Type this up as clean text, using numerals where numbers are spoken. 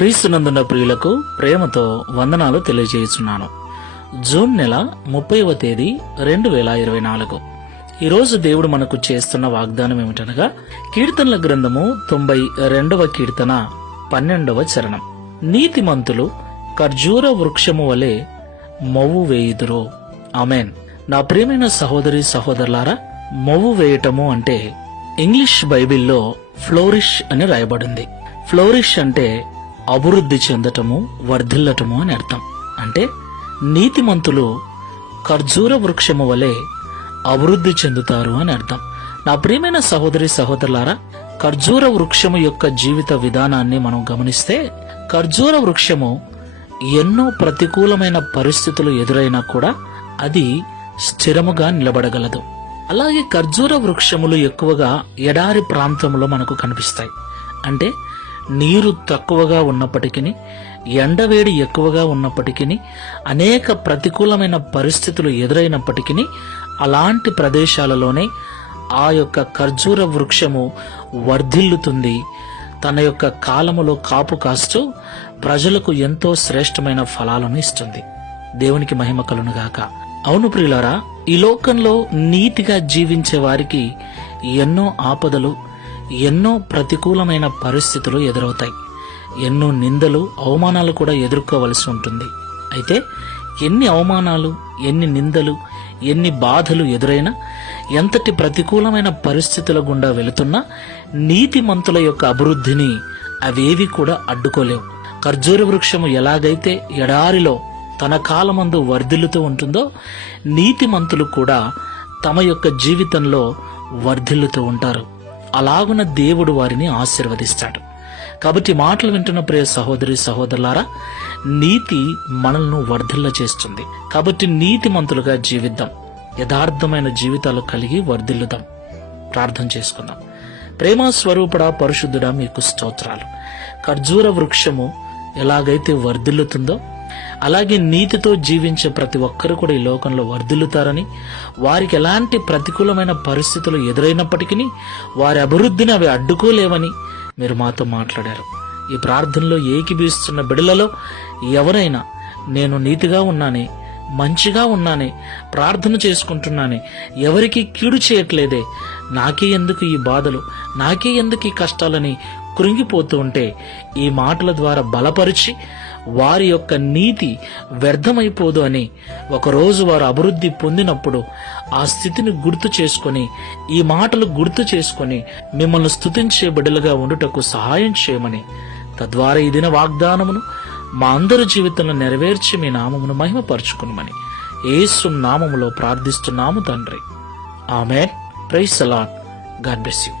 క్రీస్తునందున్న ప్రియులకు ప్రేమతో వందనాలు తెలియజేస్తున్నాను. జూన్ నెల 30వ తేదీ 2024. ఈరోజు దేవుడు మనకు చేస్తున్న వాగ్దానం ఏమిటనగా కీర్తనల గ్రంథము 92వ కీర్తన 12వ చరణం. నీతిమంతులు ఖర్జూర వృక్షము వలె మొవ్వు వేయుదురు. ఆమెన్. నా ప్రియమైన సహోదరి సహోదరులారా, మొవ్వు వేయటము అంటే ఇంగ్లీష్ బైబిల్లో ఫ్లోరిష్ అని రాయబడింది. ఫ్లోరిష్ అంటే అభివృద్ధి చెందటము, వర్ధిల్లటము అని అర్థం. అంటే నీతిమంతులు ఖర్జూర వృక్షము వలె అభివృద్ధి చెందుతారు అని అర్థం. నా ప్రియమైన సహోదరి సహోదరులారా, ఖర్జూర వృక్షము యొక్క జీవిత విధానాన్ని మనం గమనిస్తే, ఖర్జూర వృక్షము ఎన్నో ప్రతికూలమైన పరిస్థితులు ఎదురైనా కూడా అది స్థిరముగా నిలబడగలదు. అలాగే ఖర్జూర వృక్షములు ఎక్కువగా ఎడారి ప్రాంతంలో మనకు కనిపిస్తాయి. అంటే నీరు తక్కువగా ఉన్నప్పటికీ, ఎండవేడి ఎక్కువగా ఉన్నప్పటికీ, అనేక ప్రతికూలమైన పరిస్థితులు ఎదురైనప్పటికీ అలాంటి ప్రదేశాలలోనే ఆ యొక్క ఖర్జూర వృక్షము వర్ధిల్లుతుంది. తన యొక్క కాలములో కాపు కాస్తూ ప్రజలకు ఎంతో శ్రేష్టమైన ఫలాలను ఇస్తుంది. దేవునికి మహిమ కలుగునుగాక. అవును ప్రియులారా, ఈ లోకంలో నీతిగా జీవించే వారికి ఎన్నో ఆపదలు, ఎన్నో ప్రతికూలమైన పరిస్థితులు ఎదురవుతాయి. ఎన్నో నిందలు, అవమానాలు కూడా ఎదుర్కోవలసి ఉంటుంది. అయితే ఎన్ని అవమానాలు, ఎన్ని నిందలు, ఎన్ని బాధలు ఎదురైనా, ఎంతటి ప్రతికూలమైన పరిస్థితుల గుండా వెళుతున్నా నీతిమంతుల యొక్క అభివృద్ధిని అవేవి కూడా అడ్డుకోలేవు. ఖర్జూర వృక్షము ఎలాగైతే ఎడారిలో తన కాలమందు వర్ధిల్లుతూ ఉంటుందో, నీతిమంతులు కూడా తమ యొక్క జీవితంలో వర్ధిల్లుతూ ఉంటారు. అలాగున దేవుడు వారిని ఆశీర్వదిస్తాడు. కాబట్టి మాటలు వింటున్న ప్రియ సహోదరి సహోదరులారా, నీతి మనల్ని వర్ధిల్ల చేస్తుంది. కాబట్టి నీతిమంతులుగా జీవిద్దాం, యథార్థమైన జీవితాలు కలిగి వర్ధిల్లుదాం. ప్రార్థన చేసుకుందాం. ప్రేమ స్వరూపుడా, పరిశుద్ధుడా, మీకు స్తోత్రాలు. ఖర్జూర వృక్షము ఎలాగైతే వర్ధిల్లుతుందో అలాగే నీతితో జీవించే ప్రతి ఒక్కరు కూడా ఈ లోకంలో వర్ధిల్లుతారని, వారికి ఎలాంటి ప్రతికూలమైన పరిస్థితులు ఎదురైనప్పటికీ వారి అభివృద్ధిని అవి అడ్డుకోలేవని మీరు మాతో మాట్లాడారు. ఈ ప్రార్థనలో ఏకీభవిస్తున్న బిడ్డలలో ఎవరైనా నేను నీతిగా ఉన్నానే, మంచిగా ఉన్నానే, ప్రార్థన చేసుకుంటున్నానే, ఎవరికి కీడు చేయట్లేదే, నాకే ఎందుకు ఈ బాధలు, నాకే ఎందుకు ఈ కష్టాలని కృంగిపోతూ ఉంటే ఈ మాటల ద్వారా బలపరిచి వారి యొక్క నీతి వ్యర్థమైపోదు అని, ఒకరోజు వారు అభివృద్ధి పొందినప్పుడు ఆ స్థితిని గుర్తు చేసుకొని, ఈ మాటలు గుర్తు చేసుకొని మిమ్మల్ని స్తుతించే బిడ్డలుగా ఉండుటకు సహాయం చేయమని, తద్వారా ఈ దిన వాగ్దానమును మా అందరి జీవితంలో నెరవేర్చి మీ నామమును మహిమపరచుకునమని యేసు నామములో ప్రార్థిస్తున్నాము తండ్రి. Amen. Praise the Lord. God bless you.